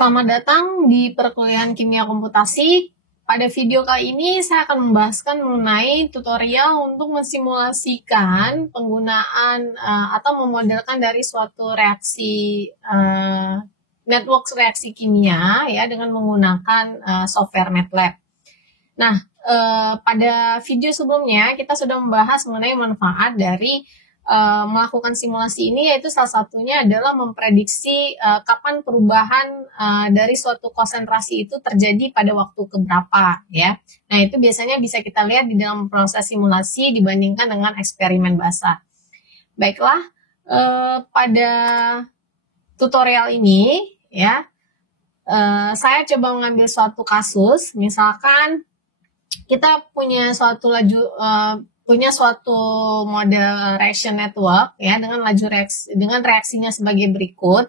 Selamat datang di perkuliahan Kimia Komputasi. Pada video kali ini saya akan membahaskan mengenai tutorial untuk mensimulasikan penggunaan atau memodelkan dari suatu reaksi network reaksi kimia ya dengan menggunakan software MATLAB. Nah, pada video sebelumnya kita sudah membahas mengenai manfaat dari melakukan simulasi ini, yaitu salah satunya adalah memprediksi kapan perubahan dari suatu konsentrasi itu terjadi pada waktu keberapa ya. Nah, itu biasanya bisa kita lihat di dalam proses simulasi dibandingkan dengan eksperimen basah. Baiklah, pada tutorial ini ya saya coba mengambil suatu kasus, misalkan kita punya suatu model reaction network ya dengan reaksinya sebagai berikut.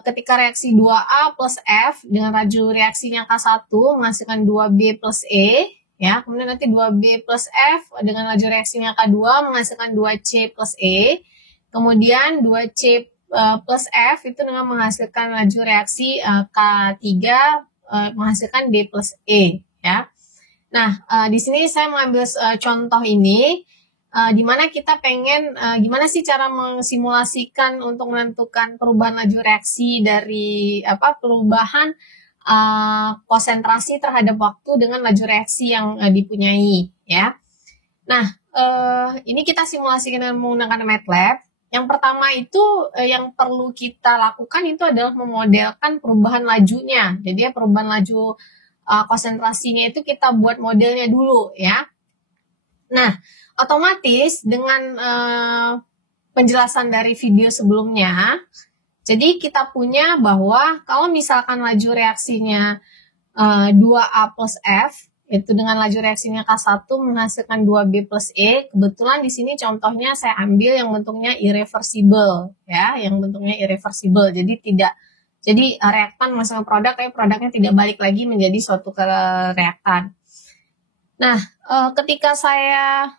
Ketika reaksi 2A plus F dengan laju reaksinya K1 menghasilkan 2B plus E ya. Kemudian nanti 2B plus F dengan laju reaksinya K2 menghasilkan 2C plus E. Kemudian 2C plus F itu dengan menghasilkan laju reaksi K3 menghasilkan D plus E ya. Nah, di sini saya mengambil contoh ini, di mana kita pengen gimana sih cara mensimulasikan untuk menentukan perubahan laju reaksi dari perubahan konsentrasi terhadap waktu dengan laju reaksi yang dipunyai, ya. Nah, ini kita simulasikan dengan menggunakan MATLAB. Yang pertama itu yang perlu kita lakukan itu adalah memodelkan perubahan lajunya. Jadi perubahan laju konsentrasinya itu kita buat modelnya dulu ya. Nah, otomatis dengan penjelasan dari video sebelumnya, jadi kita punya bahwa kalau misalkan laju reaksinya 2A plus F, itu dengan laju reaksinya K1 menghasilkan 2B plus E, kebetulan di sini contohnya saya ambil yang bentuknya irreversible ya, jadi reaktan masuk ke produk, tapi produknya tidak balik lagi menjadi suatu reaktan. Nah, ketika saya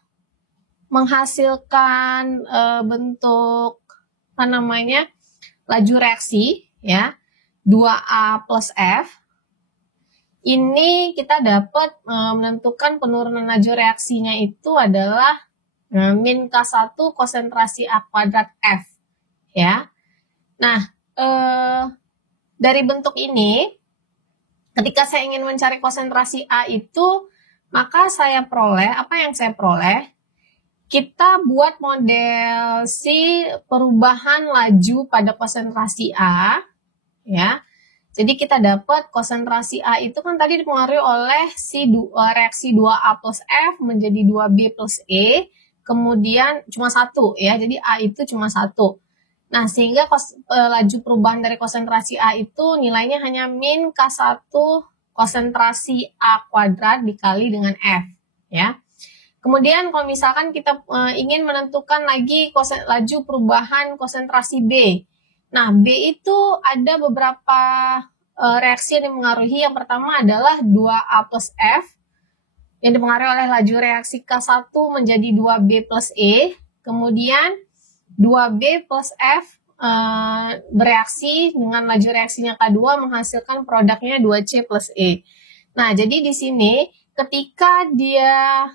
menghasilkan bentuk laju reaksi ya 2A plus F, ini kita dapat menentukan penurunan laju reaksinya itu adalah min K1 konsentrasi A kuadrat F ya. Nah, dari bentuk ini, ketika saya ingin mencari konsentrasi A itu, maka saya peroleh, apa yang saya peroleh? Kita buat model si perubahan laju pada konsentrasi A, ya. Jadi kita dapat konsentrasi A itu kan tadi dipengaruhi oleh si reaksi 2A plus F menjadi 2B plus E, kemudian cuma satu ya, jadi A itu cuma satu. Nah, sehingga laju perubahan dari konsentrasi A itu nilainya hanya min K1 konsentrasi A kuadrat dikali dengan F. Ya. Kemudian kalau misalkan kita ingin menentukan lagi laju perubahan konsentrasi B. Nah, B itu ada beberapa reaksi yang dipengaruhi. Yang pertama adalah 2A plus F yang dipengaruhi oleh laju reaksi K1 menjadi 2B plus E. Kemudian 2B plus F bereaksi dengan laju reaksinya K2 menghasilkan produknya 2C plus E. Nah, jadi di sini ketika dia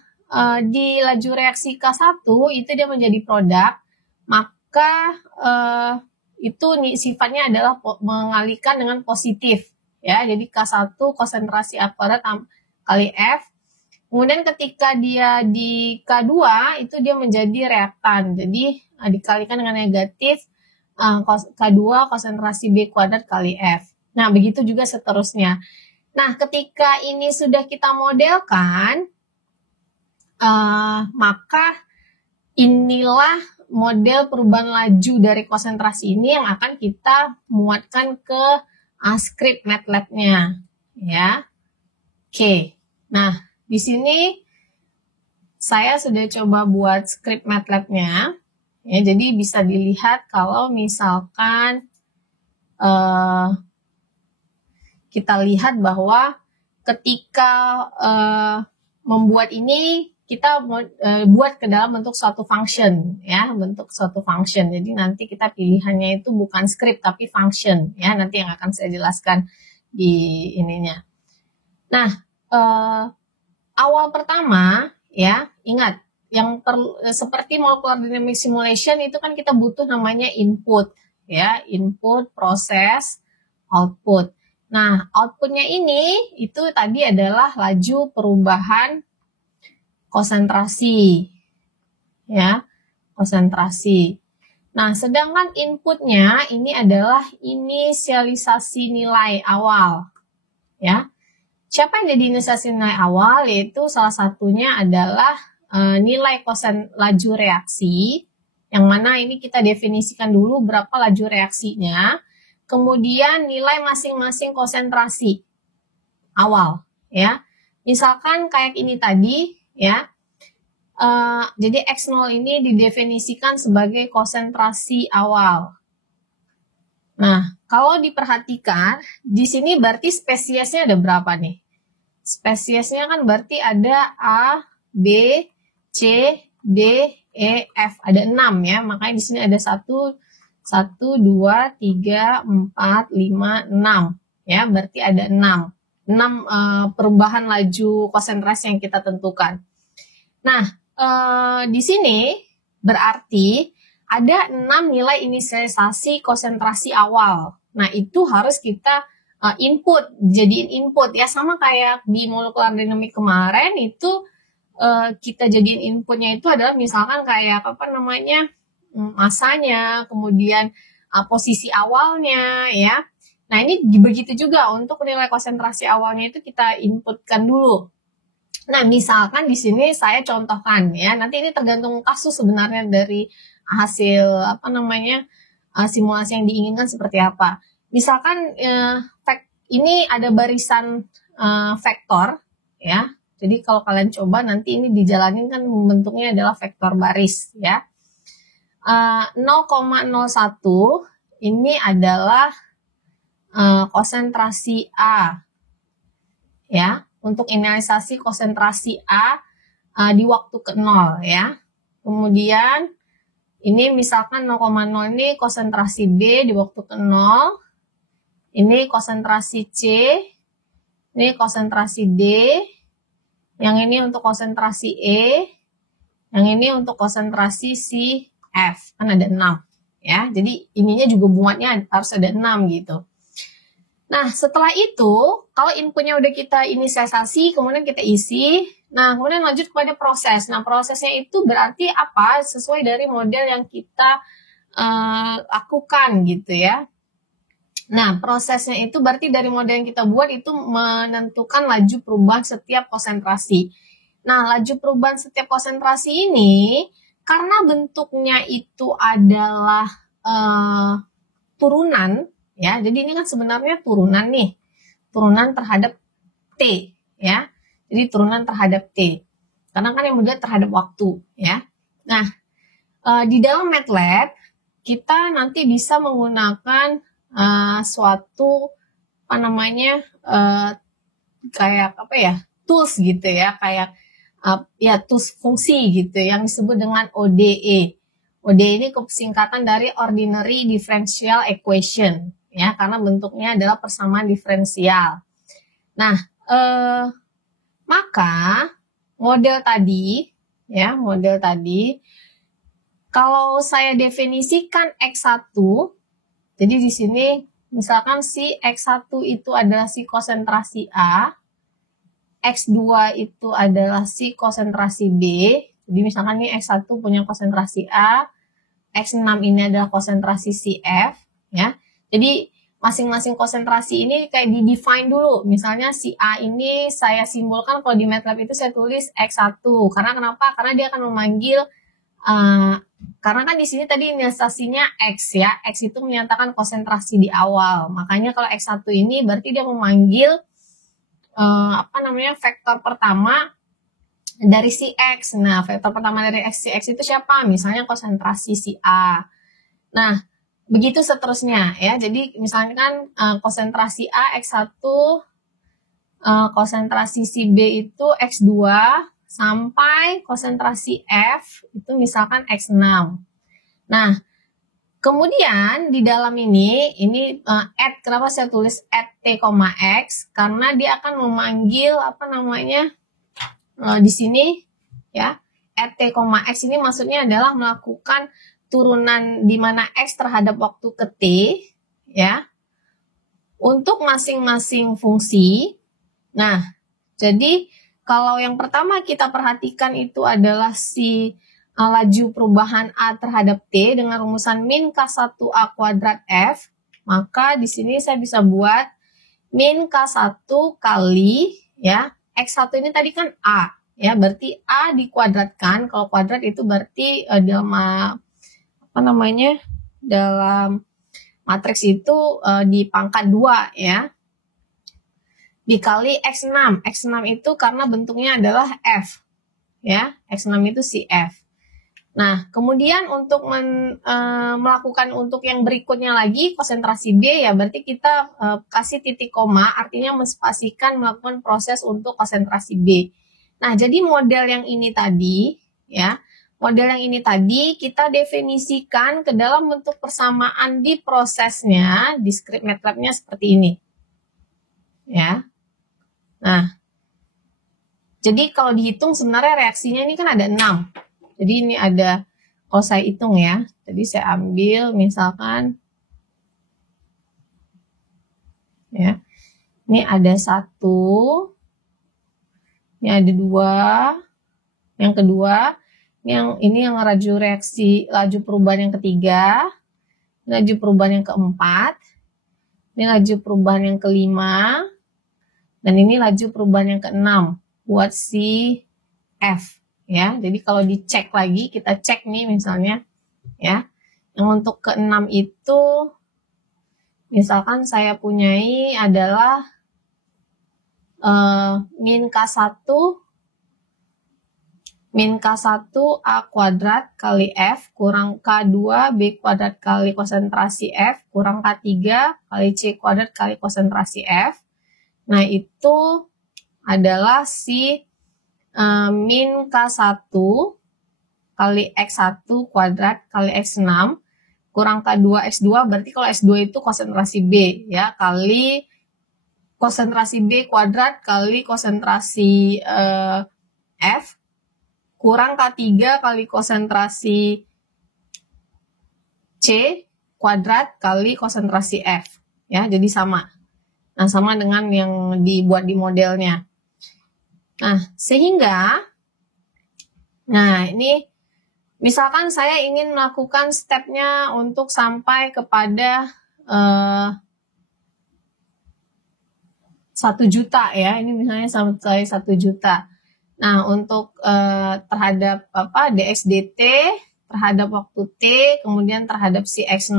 di laju reaksi K1 itu dia menjadi produk, maka itu sifatnya adalah mengalihkan dengan positif ya. Jadi K1 konsentrasi A kuadrat kali F. Kemudian ketika dia di K2 itu dia menjadi reaktan. Jadi dikalikan dengan negatif K2 konsentrasi B kuadrat kali F. Nah, begitu juga seterusnya. Nah, ketika ini sudah kita modelkan, maka inilah model perubahan laju dari konsentrasi ini yang akan kita muatkan ke script MATLAB-nya. Ya. Oke. Nah, di sini saya sudah coba buat script MATLAB-nya. Ya, jadi bisa dilihat kalau misalkan kita lihat bahwa ketika membuat ini kita buat ke dalam bentuk suatu function ya, bentuk suatu function. Jadi nanti kita pilihannya itu bukan script tapi function ya, nanti yang akan saya jelaskan di ininya. Nah, awal pertama ya, ingat yang seperti molecular dynamic simulation itu kan kita butuh namanya input ya, input, proses, output. Nah, outputnya ini itu tadi adalah laju perubahan konsentrasi ya, konsentrasi. Nah, sedangkan inputnya ini adalah inisialisasi nilai awal ya. Siapa yang jadi inisialisasi nilai awal? Yaitu salah satunya adalah nilai laju reaksi, yang mana ini kita definisikan dulu berapa laju reaksinya, kemudian nilai masing-masing konsentrasi awal ya. Misalkan kayak ini tadi ya, jadi X0 ini didefinisikan sebagai konsentrasi awal. Nah, kalau diperhatikan di sini berarti spesiesnya ada berapa nih? Spesiesnya kan berarti ada A, B, C, D, E, F. Ada 6 ya, makanya di sini ada 1, 2, 3, 4, 5, 6. Ya, berarti ada 6. 6 perubahan laju konsentrasi yang kita tentukan. Nah, di sini berarti ada 6 nilai inisialisasi konsentrasi awal. Nah, itu harus kita input, jadiin input ya, sama kayak di molecular dynamic kemarin itu kita jadiin inputnya itu adalah misalkan kayak apa namanya, masanya, kemudian posisi awalnya ya. Nah, ini begitu juga untuk nilai konsentrasi awalnya itu kita inputkan dulu. Nah, misalkan di sini saya contohkan ya, nanti ini tergantung kasus sebenarnya dari hasil apa namanya simulasi yang diinginkan seperti apa. Misalkan ini ada barisan vektor ya. Jadi kalau kalian coba nanti ini dijalanin kan bentuknya adalah vektor baris ya. 0,01 ini adalah konsentrasi A ya. Untuk inisialisasi konsentrasi A di waktu ke 0 ya. Kemudian ini misalkan 0,0 ini konsentrasi B di waktu ke 0. Ini konsentrasi C. Ini konsentrasi D. Yang ini untuk konsentrasi E. Yang ini untuk konsentrasi C, F. Kan ada 6 ya. Jadi ininya juga muatnya harus ada 6 gitu. Nah, setelah itu, kalau inputnya udah kita inisialisasi, kemudian kita isi, nah kemudian lanjut kepada proses. Nah, prosesnya itu berarti apa? Sesuai dari model yang kita lakukan gitu ya. Nah, prosesnya itu berarti dari model yang kita buat itu menentukan laju perubahan setiap konsentrasi. Nah, laju perubahan setiap konsentrasi ini, karena bentuknya itu adalah turunan, ya, jadi ini kan sebenarnya turunan nih, turunan terhadap T, ya. Jadi turunan terhadap T. Karena kan yang mudah terhadap waktu, ya. Nah, di dalam MATLAB kita nanti bisa menggunakan suatu apa namanya kayak apa ya, tools gitu ya, kayak ya tools fungsi gitu yang disebut dengan ODE. ODE ini singkatan dari Ordinary Differential Equation. Ya, karena bentuknya adalah persamaan diferensial. Nah, maka model tadi, ya, model tadi, kalau saya definisikan X1, jadi di sini misalkan si X1 itu adalah si konsentrasi A, X2 itu adalah si konsentrasi B, jadi misalkan ini X1 punya konsentrasi A, X6 ini adalah konsentrasi si F, ya. Jadi masing-masing konsentrasi ini kayak di-define dulu. Misalnya si A ini saya simbolkan kalau di MATLAB itu saya tulis X1. Karena kenapa? Karena dia akan memanggil, karena kan di sini tadi inisialisasinya X ya. X itu menyatakan konsentrasi di awal. Makanya kalau X1 ini berarti dia memanggil vektor pertama dari si X. Nah, vektor pertama dari si X itu siapa? Misalnya konsentrasi si A. Nah, begitu seterusnya ya. Jadi misalkan konsentrasi A X1, konsentrasi si B itu X2, sampai konsentrasi F itu misalkan X6. Nah, kemudian di dalam ini kenapa saya tulis add T, X? Karena dia akan memanggil di sini ya, add T, X ini maksudnya adalah melakukan turunan di mana X terhadap waktu ke T ya, untuk masing-masing fungsi. Nah, jadi kalau yang pertama kita perhatikan itu adalah si laju perubahan A terhadap T dengan rumusan min K1A kuadrat F, maka di sini saya bisa buat min K1 kali ya, X1 ini tadi kan A ya, berarti A dikuadratkan. Kalau kuadrat itu berarti dalam matriks itu di pangkat 2 ya, dikali X6. X6 itu karena bentuknya adalah F ya, X6 itu si F. Nah, kemudian untuk melakukan untuk yang berikutnya lagi, konsentrasi B ya, berarti kita kasih titik koma, artinya menspasikan melakukan proses untuk konsentrasi B. Nah, jadi model yang ini tadi ya, model yang ini tadi kita definisikan ke dalam bentuk persamaan di prosesnya, di script MATLAB-nya seperti ini. Ya. Nah, jadi kalau dihitung sebenarnya reaksinya ini kan ada 6. Jadi ini ada, kalau saya hitung ya, jadi saya ambil misalkan, ya, ini ada 1, ini ada 2, yang kedua, ini yang laju perubahan yang ketiga, ini laju perubahan yang keempat, ini laju perubahan yang kelima, dan ini laju perubahan yang keenam buat si F. Ya, jadi kalau dicek lagi, kita cek nih misalnya, ya, yang untuk ke-6 itu, misalkan saya punyai adalah min K1 A kuadrat kali F kurang K2 B kuadrat kali konsentrasi F kurang K3 kali C kuadrat kali konsentrasi F. Nah, itu adalah si min K1 kali X1 kuadrat kali X6 kurang K2 X2, berarti kalau X2 itu konsentrasi B ya, kali konsentrasi B kuadrat kali konsentrasi F kurang K3 kali konsentrasi C kuadrat kali konsentrasi F ya, jadi sama. Nah, sama dengan yang dibuat di modelnya. Nah, sehingga, ini misalkan saya ingin melakukan stepnya untuk sampai kepada 1 juta ya, ini misalnya sampai 1 juta. Nah, untuk terhadap dx/dt, terhadap waktu T, kemudian terhadap si X0.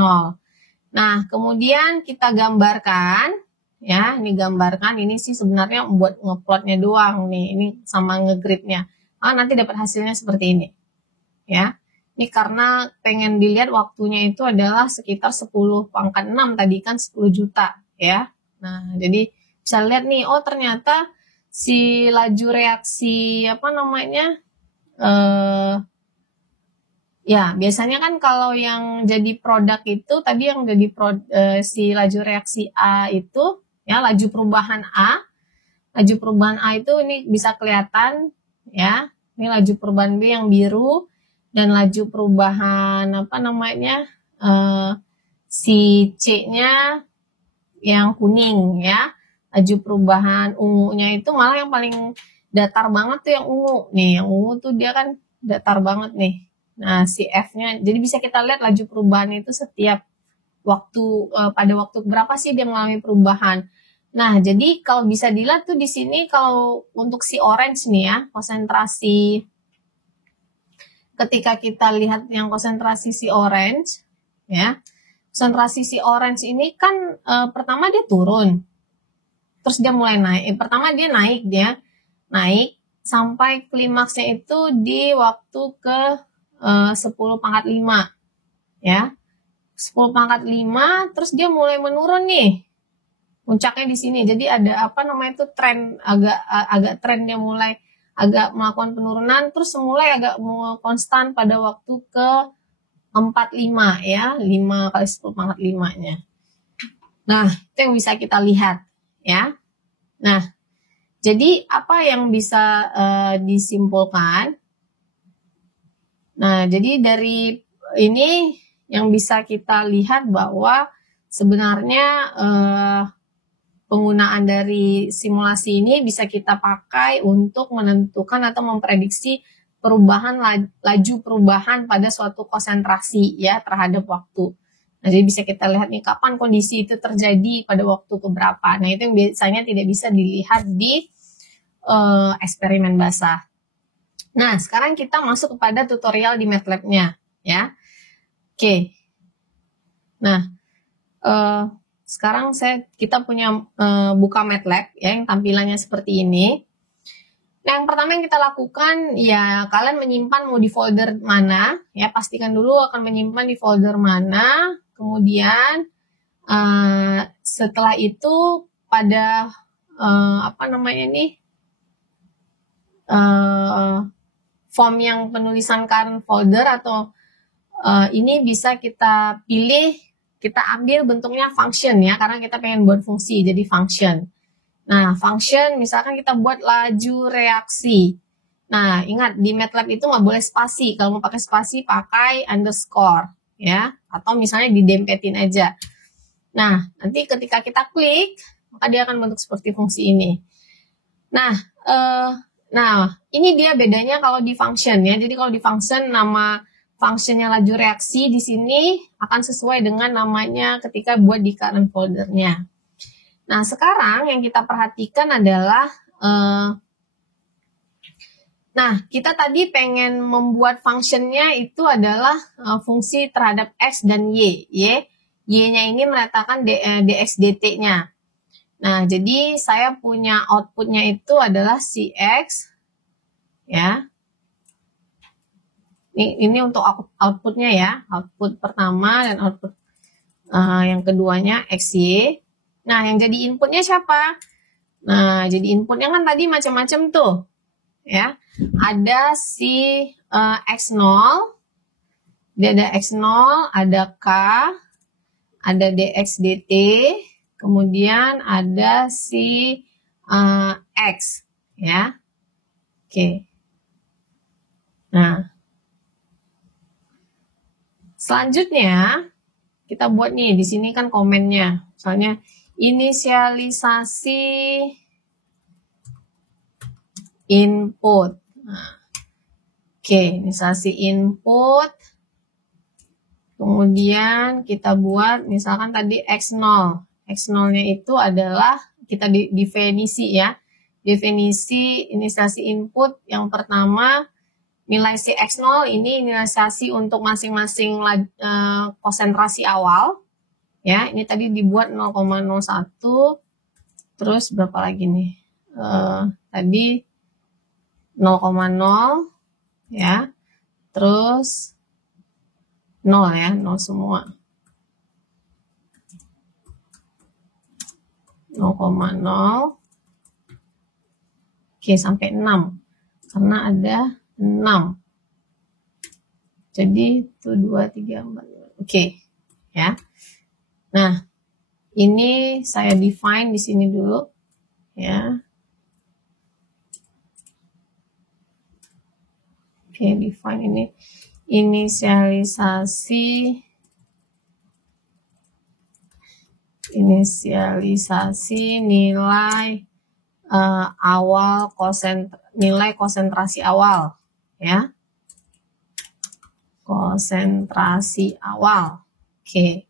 Nah, kemudian kita gambarkan. Ya, ini gambarkan, ini sih sebenarnya buat ngeplotnya doang nih, ini sama ngegridnya. Nanti dapat hasilnya seperti ini. Ya, ini karena pengen dilihat waktunya itu adalah sekitar 10 pangkat 6 tadi kan 10 juta ya. Nah, jadi bisa lihat nih, oh ternyata si laju reaksi ya biasanya kan kalau yang jadi produk itu tadi yang jadi si laju reaksi A itu ya, laju perubahan A itu ini bisa kelihatan ya, ini laju perubahan B yang biru dan laju perubahan si C-nya yang kuning ya. Laju perubahan ungunya itu malah yang paling datar banget tuh yang ungu nih, yang ungu tuh dia kan datar banget nih. Nah, si F-nya, jadi bisa kita lihat laju perubahan itu setiap waktu, pada waktu berapa sih dia mengalami perubahan. Nah, jadi kalau bisa dilihat tuh di sini kalau untuk si orange nih ya, konsentrasi, ketika kita lihat yang konsentrasi si orange, ya, konsentrasi si orange ini kan pertama dia turun, terus dia mulai naik. Pertama dia naik sampai klimaksnya itu di waktu ke 10 pangkat 5 ya, 10 pangkat 5, terus dia mulai menurun nih, puncaknya di sini. Jadi ada tren, agak tren dia mulai agak melakukan penurunan, terus mulai agak konstan pada waktu ke 45 ya, 5 kali 10 pangkat 5-nya. Nah, itu yang bisa kita lihat ya. Nah, jadi apa yang bisa disimpulkan? Nah, jadi dari ini yang bisa kita lihat bahwa sebenarnya penggunaan dari simulasi ini bisa kita pakai untuk menentukan atau memprediksi perubahan laju perubahan pada suatu konsentrasi ya terhadap waktu. Nah, jadi bisa kita lihat nih kapan kondisi itu terjadi pada waktu keberapa. Nah, itu yang biasanya tidak bisa dilihat di eksperimen basah. Nah, sekarang kita masuk kepada tutorial di MATLAB-nya ya. Oke. Nah, sekarang kita punya buka MATLAB ya yang tampilannya seperti ini. Nah, yang pertama yang kita lakukan ya kalian menyimpan mau di folder mana ya, pastikan dulu akan menyimpan di folder mana. Kemudian setelah itu pada form yang penulisan current folder atau ini bisa kita pilih, kita ambil bentuknya function ya, karena kita pengen buat fungsi jadi function. Nah, function misalkan kita buat laju reaksi. Nah, ingat di MATLAB itu nggak boleh spasi. Kalau mau pakai spasi pakai underscore ya, atau misalnya didempetin aja. Nah, nanti ketika kita klik maka dia akan bentuk seperti fungsi ini. Nah, ini dia bedanya kalau di function ya. Jadi kalau di function nama functionnya laju reaksi di sini akan sesuai dengan namanya ketika buat di current foldernya. Nah, sekarang yang kita perhatikan adalah nah, kita tadi pengen membuat functionnya itu adalah fungsi terhadap X dan Y. Y-nya ini meletakkan dx dt-nya. Nah, jadi saya punya outputnya itu adalah si X, ya. Ini untuk outputnya ya, output pertama dan output yang keduanya XY. Nah, yang jadi inputnya siapa? Nah, jadi inputnya kan tadi macam-macam tuh, ya. Ada si X0, dia ada X0, ada K, ada dx dt, kemudian ada si X, ya. Oke. Nah, selanjutnya kita buat nih di sini kan komennya, misalnya inisialisasi input. Nah, oke, inisialisasi input. Kemudian kita buat misalkan tadi X0. X0-nya itu adalah kita definisi ya. Definisi inisialisasi input yang pertama, nilai si X0 ini inisialisasi untuk masing-masing konsentrasi awal. Ya, ini tadi dibuat 0,01. Terus berapa lagi nih? Tadi 0,0 ya. Terus 0 ya, 0 semua. 0,0. Oke, sampai 6. Karena ada 6. Jadi itu 2, 3, 4. Oke, ya. Nah, ini saya define di sini dulu, ya. Oke, define ini inisialisasi nilai awal nilai konsentrasi awal ya, konsentrasi awal. Oke.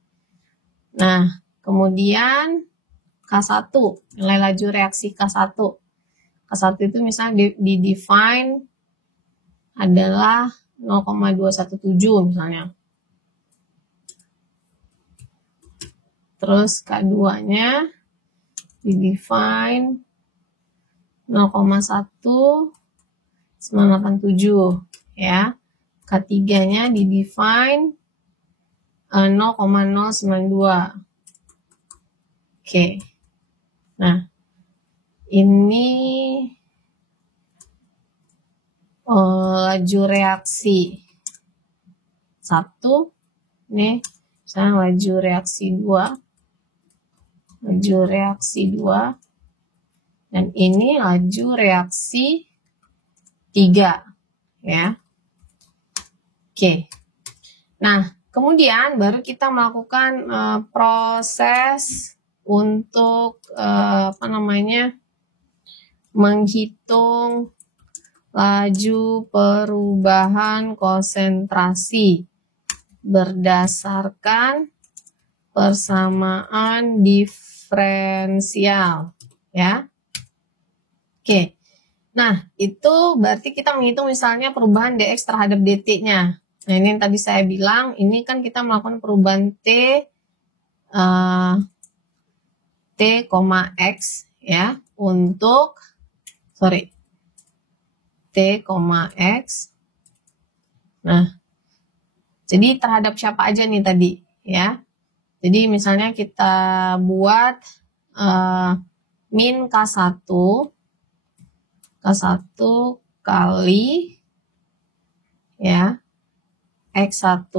Nah, kemudian K1, nilai laju reaksi K1. K1 itu misalnya di define adalah 0,217 misalnya. Terus K2-nya di define 0,1987 ya. K3-nya di define 0,092. Oke. Nah, ini laju reaksi 1, nih misalnya laju reaksi 2, laju reaksi 2, dan ini laju reaksi 3 ya. Oke. Nah, kemudian baru kita melakukan proses untuk menghitung laju perubahan konsentrasi berdasarkan persamaan diferensial ya. Oke. Nah, itu berarti kita menghitung misalnya perubahan dx terhadap dt-nya. Nah, ini yang tadi saya bilang, ini kan kita melakukan perubahan t, x ya, untuk, t, x. Nah, jadi terhadap siapa aja nih tadi ya. Jadi misalnya kita buat min K1 kali ya X1,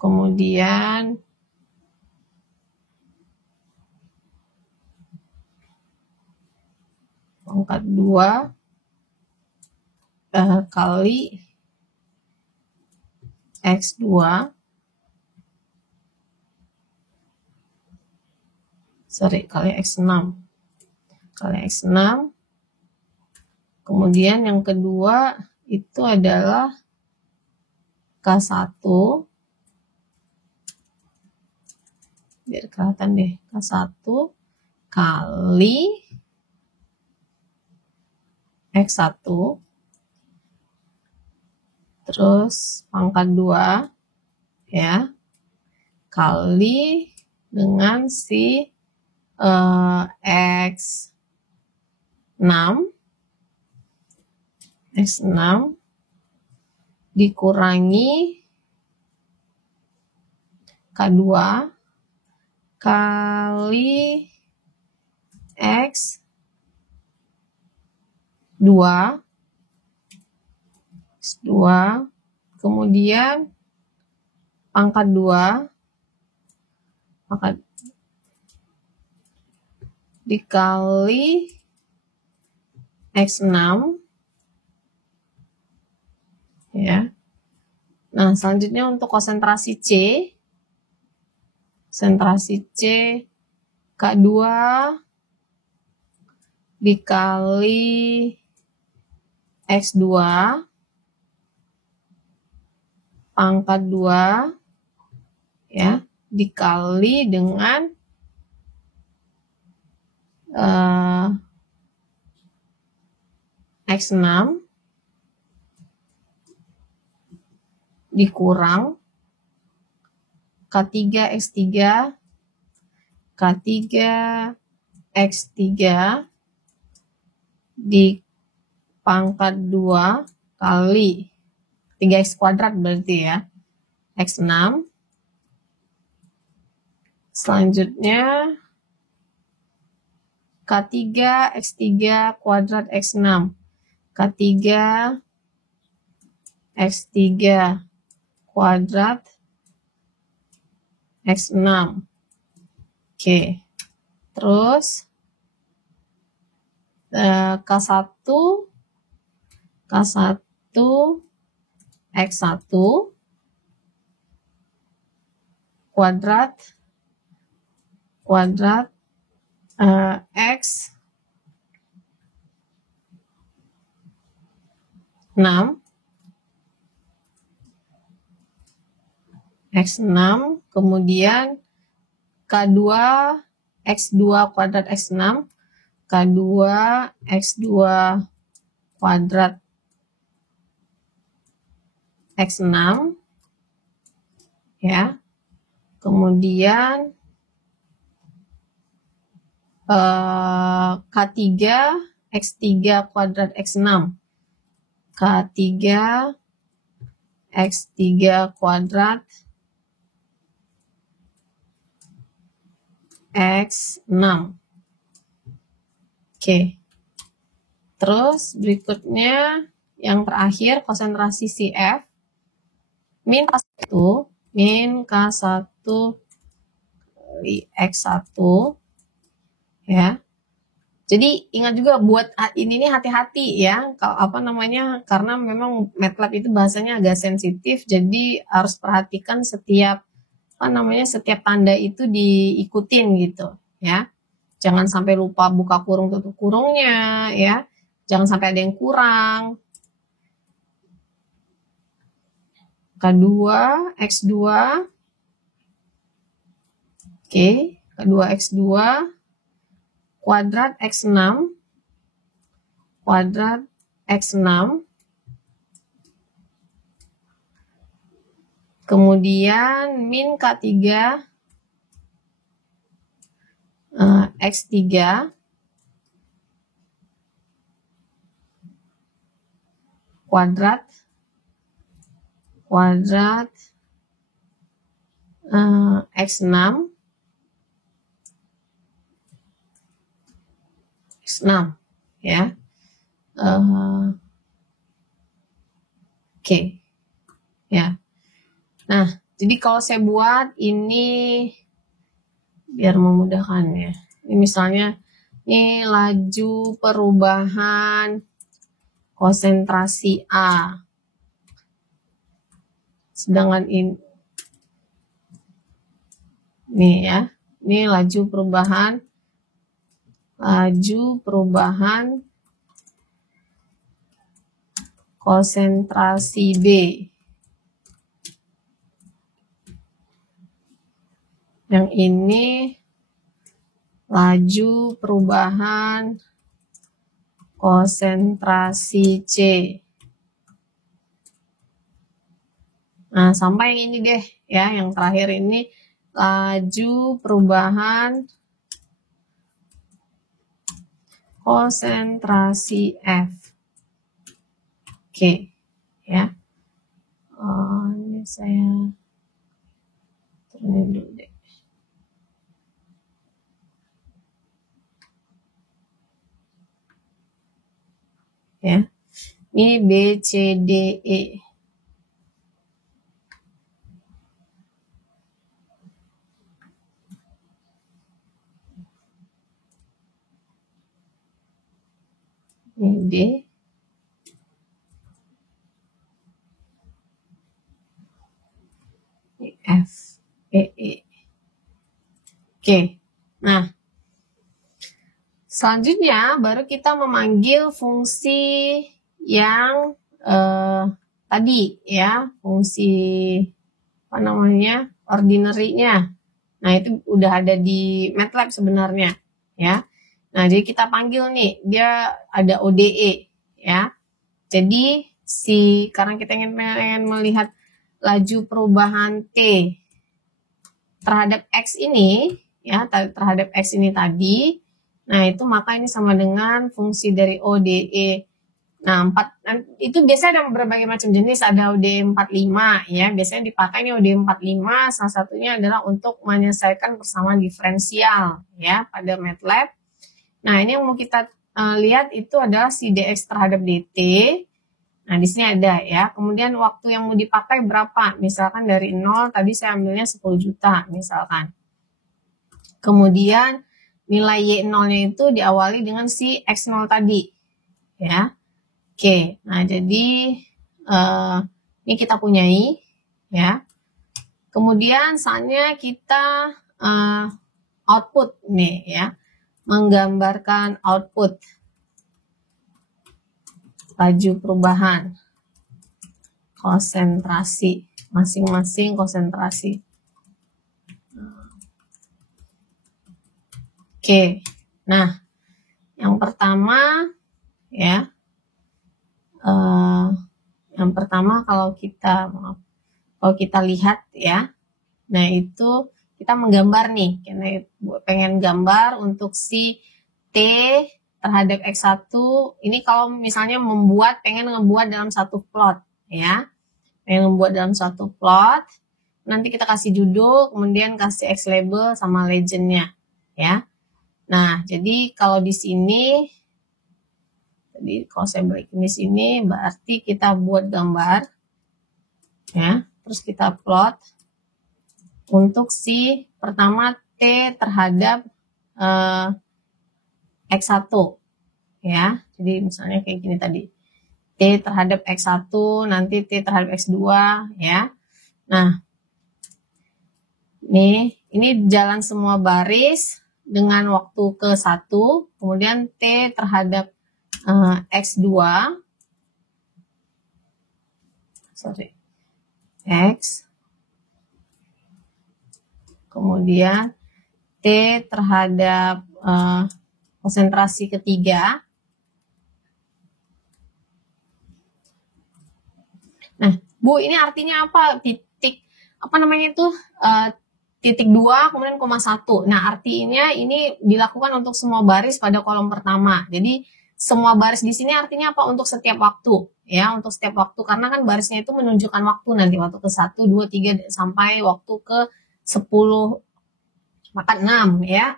kemudian pangkat 2 kali X2 kali X6, kemudian yang kedua itu adalah K1, biar kelihatan deh, K1 kali X1 terus pangkat 2 ya kali dengan si X6 dikurangi K2 kali X2, kemudian pangkat 2 dikali X6 ya. Nah, selanjutnya untuk konsentrasi C K2 dikali X2 pangkat 2 ya dikali dengan X6 dikurang K3 X3 di pangkat 2 kali 3x kuadrat berarti ya X6. Selanjutnya K3 X3 kuadrat X6, K3 X3 kuadrat X6. Oke. Terus K1 X1 kuadrat X6 kemudian K2 X2 kuadrat X6 K2 X2 kuadrat X6 ya. Kemudian K3 X3 kuadrat X6 K3 X3 kuadrat X6. Oke. Terus berikutnya yang terakhir konsentrasi CF min K1 kali X1 ya. Jadi ingat juga buat ini nih hati-hati ya, karena memang MATLAB itu bahasanya agak sensitif, jadi harus perhatikan setiap tanda itu diikutin gitu ya. Jangan sampai lupa buka kurung tutup kurungnya ya. Jangan sampai ada yang kurang. K2 X2 oke, K2 X2 kuadrat X6 kemudian min K3 X3 kuadrat X6 ya. Oke. Ya. Nah, jadi kalau saya buat ini biar memudahkan ya. Ini misalnya ini laju perubahan konsentrasi A. Sedangkan ini ya. Ini laju perubahan konsentrasi B. Yang ini laju perubahan konsentrasi C. Nah, sampai yang ini deh ya, yang terakhir ini laju perubahan konsentrasi F. Oke, ya. Ini saya turunin dulu deh. Ya, ini B, C, D, E. Ini D. Ini F, E, E. Oke, nah. Selanjutnya baru kita memanggil fungsi yang tadi ya, fungsi ordinary-nya. Nah, itu udah ada di MATLAB sebenarnya ya. Nah, jadi kita panggil nih, dia ada ODE ya. Jadi karena kita ingin melihat laju perubahan T terhadap X ini ya, terhadap X ini tadi. Nah, itu maka ini sama dengan fungsi dari ODE. Nah, itu biasanya ada berbagai macam jenis, ada ODE 45 ya. Biasanya dipakai ini ODE 45, salah satunya adalah untuk menyelesaikan persamaan diferensial ya pada MATLAB. Nah, ini yang mau kita lihat itu adalah si DX terhadap DT. Nah, di sini ada ya. Kemudian waktu yang mau dipakai berapa? Misalkan dari 0 tadi saya ambilnya 10 juta misalkan. Kemudian nilai Y0-nya itu diawali dengan si X0 tadi. Ya. Oke, nah jadi ini kita punyai. Ya. Kemudian saatnya kita output nih ya. Menggambarkan output. Laju perubahan. Konsentrasi. Masing-masing konsentrasi. Oke, nah yang pertama ya, kalau kita lihat ya, nah itu kita menggambar nih, kita pengen gambar untuk si T terhadap X1, ini kalau misalnya pengen ngebuat dalam satu plot ya, nanti kita kasih judul, kemudian kasih X label sama legendnya ya. Nah, jadi kalau di sini Jadi kalau saya balik ini sini, berarti kita buat gambar, ya. Terus kita plot untuk si pertama T terhadap X1, ya. Jadi misalnya kayak gini tadi. T terhadap X1, nanti T terhadap X2, ya. Nah, ini jalan semua baris dengan waktu ke 1, kemudian T terhadap X2, X, kemudian T terhadap konsentrasi ketiga. Nah, Bu, ini artinya apa? Titik, apa namanya itu? Titik 2, kemudian koma 1. Nah, artinya ini dilakukan untuk semua baris pada kolom pertama. Jadi, semua baris di sini artinya apa? Untuk setiap waktu. Ya, untuk setiap waktu. Karena kan barisnya itu menunjukkan waktu nanti. Waktu ke 1, 2, 3, sampai waktu ke 10, maka 6, ya.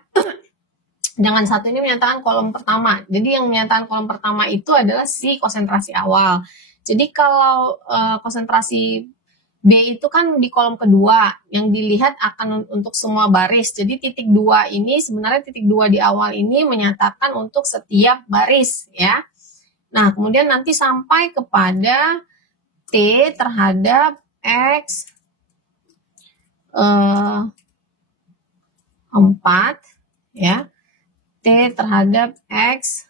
Dengan 1 ini menyatakan kolom pertama. Jadi, yang menyatakan kolom pertama itu adalah si konsentrasi awal. Jadi, kalau konsentrasi B itu kan di kolom kedua, yang dilihat akan untuk semua baris. Jadi titik 2 ini, sebenarnya titik 2 di awal ini menyatakan untuk setiap baris, ya. Nah, kemudian nanti sampai kepada T terhadap X 4, ya. T terhadap X,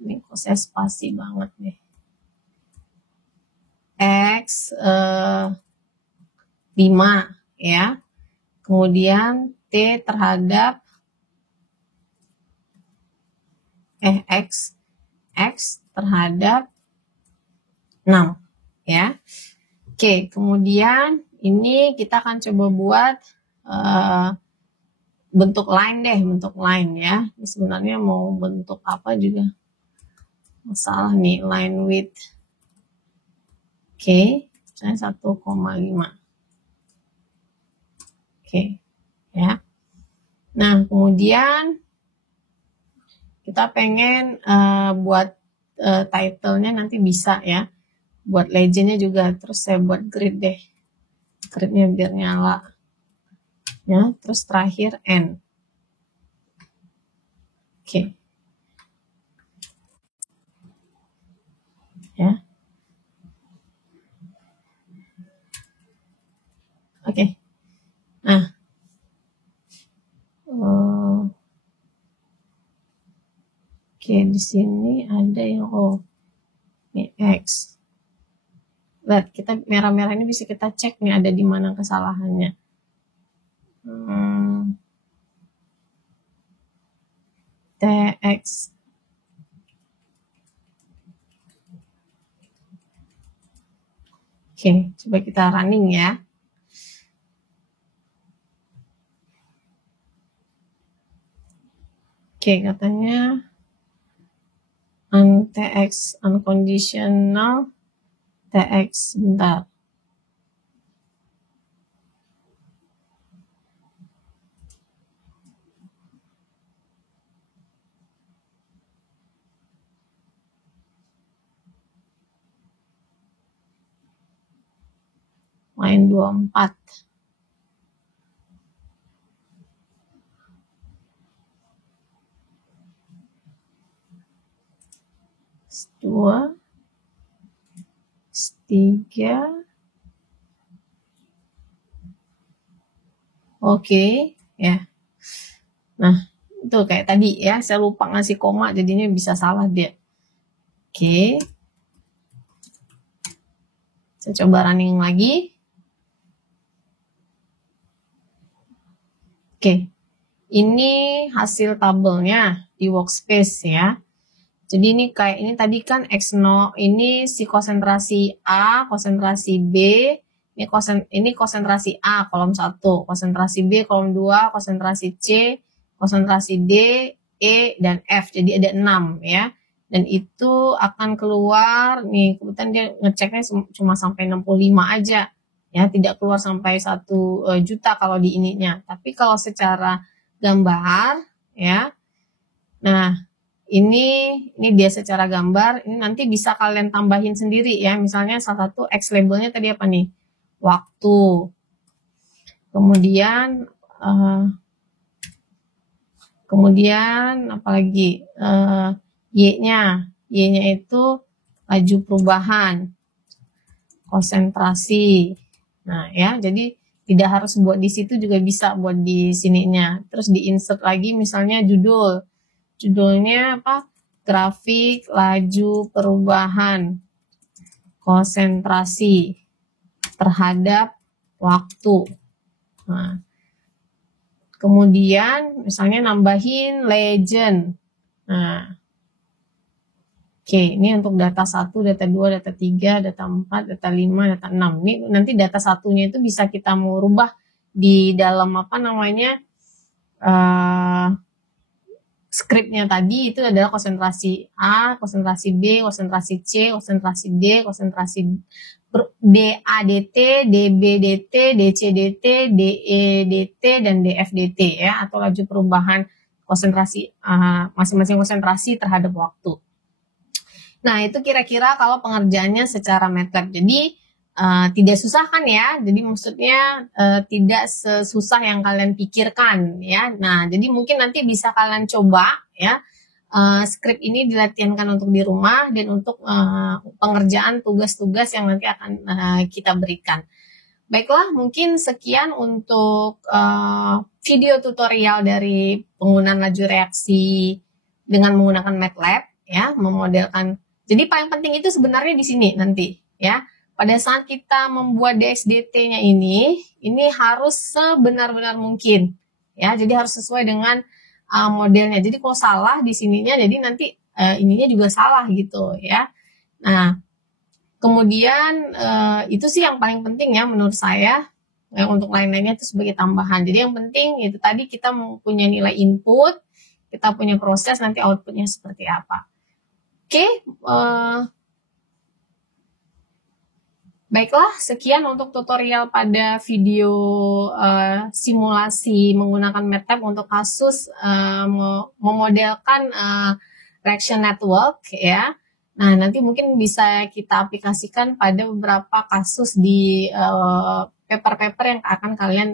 ini kok saya spasi banget nih. X 5, ya. Kemudian T terhadap X terhadap 6, ya. Oke, kemudian ini kita akan coba buat bentuk line deh, bentuk line, ya. Ini sebenarnya mau bentuk apa juga masalah nih, line width. Oke, misalnya 1,5. Oke, ya. Nah, kemudian kita pengen buat title-nya nanti bisa, ya. Buat legend-nya juga, terus saya buat grid deh. Grid-nya biar nyala. Ya, terus terakhir N. Oke. Ya. Oke. Nah. Oke, di sini ada yang ini X. Lihat, kita merah-merah ini bisa kita cek nih ada di mana kesalahannya. TX. Oke, coba kita running, ya. Oke, katanya TX unconditional, TX, bentar. Line 24. Dua, 3. Oke, ya. Nah, itu kayak tadi, ya. Saya lupa ngasih koma, jadinya bisa salah dia. Oke. Saya coba running lagi. Oke. Ini hasil tabelnya di workspace, ya. Jadi ini kayak ini tadi kan X0, ini si konsentrasi A, konsentrasi B, ini konsentrasi A kolom 1, konsentrasi B kolom 2, konsentrasi C, konsentrasi D, E, dan F. Jadi ada 6, ya. Dan itu akan keluar, nih kebetulan dia ngeceknya cuma sampai 65 aja. Ya, tidak keluar sampai 1 juta kalau di ininya. Tapi kalau secara gambar, ya. Nah, Ini dia secara gambar. Ini nanti bisa kalian tambahin sendiri ya. Misalnya salah satu X labelnya tadi apa nih? Waktu. Kemudian apalagi Y-nya itu laju perubahan, konsentrasi. Nah ya, jadi tidak harus buat di situ, juga bisa buat di sininya. Terus di insert lagi misalnya judulnya apa? Grafik laju perubahan konsentrasi terhadap waktu. Nah, kemudian misalnya nambahin legend. Nah, oke, ini untuk data 1, data 2, data 3, data 4, data 5, data 6. Ini nanti data satunya itu bisa kita mau rubah di dalam apa namanya skripnya tadi. Itu adalah konsentrasi A, konsentrasi B, konsentrasi C, konsentrasi D, konsentrasi DADT, DBDT, DCDT, DEDT, dan DFDT ya, atau laju perubahan konsentrasi masing-masing konsentrasi terhadap waktu. Nah, itu kira-kira kalau pengerjaannya secara MATLAB. Jadi tidak susah kan ya? Jadi maksudnya tidak sesusah yang kalian pikirkan ya. Nah, jadi mungkin nanti bisa kalian coba ya. Skrip ini dilatihankan untuk di rumah dan untuk pengerjaan tugas-tugas yang nanti akan kita berikan. Baiklah, mungkin sekian untuk video tutorial dari penggunaan laju reaksi dengan menggunakan MATLAB ya, memodelkan. Jadi paling penting itu sebenarnya di sini nanti ya. Pada saat kita membuat DSDT-nya ini harus sebenar-benar mungkin ya. Jadi harus sesuai dengan modelnya. Jadi kalau salah di sininya, jadi nanti ininya juga salah gitu ya. Nah, kemudian itu sih yang paling penting ya menurut saya. Untuk lain-lainnya itu sebagai tambahan. Jadi yang penting itu tadi kita mempunyai nilai input, kita punya proses, nanti outputnya seperti apa. Oke, baiklah, sekian untuk tutorial pada video simulasi menggunakan MATLAB untuk kasus memodelkan reaction network ya. Nah, nanti mungkin bisa kita aplikasikan pada beberapa kasus di paper-paper yang akan kalian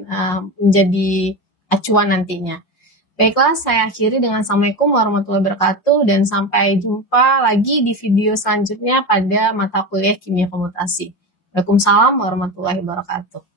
menjadi acuan nantinya. Baiklah, saya akhiri dengan Assalamualaikum warahmatullahi wabarakatuh, dan sampai jumpa lagi di video selanjutnya pada mata kuliah kimia komutasi. Waalaikumsalam warahmatullahi wabarakatuh.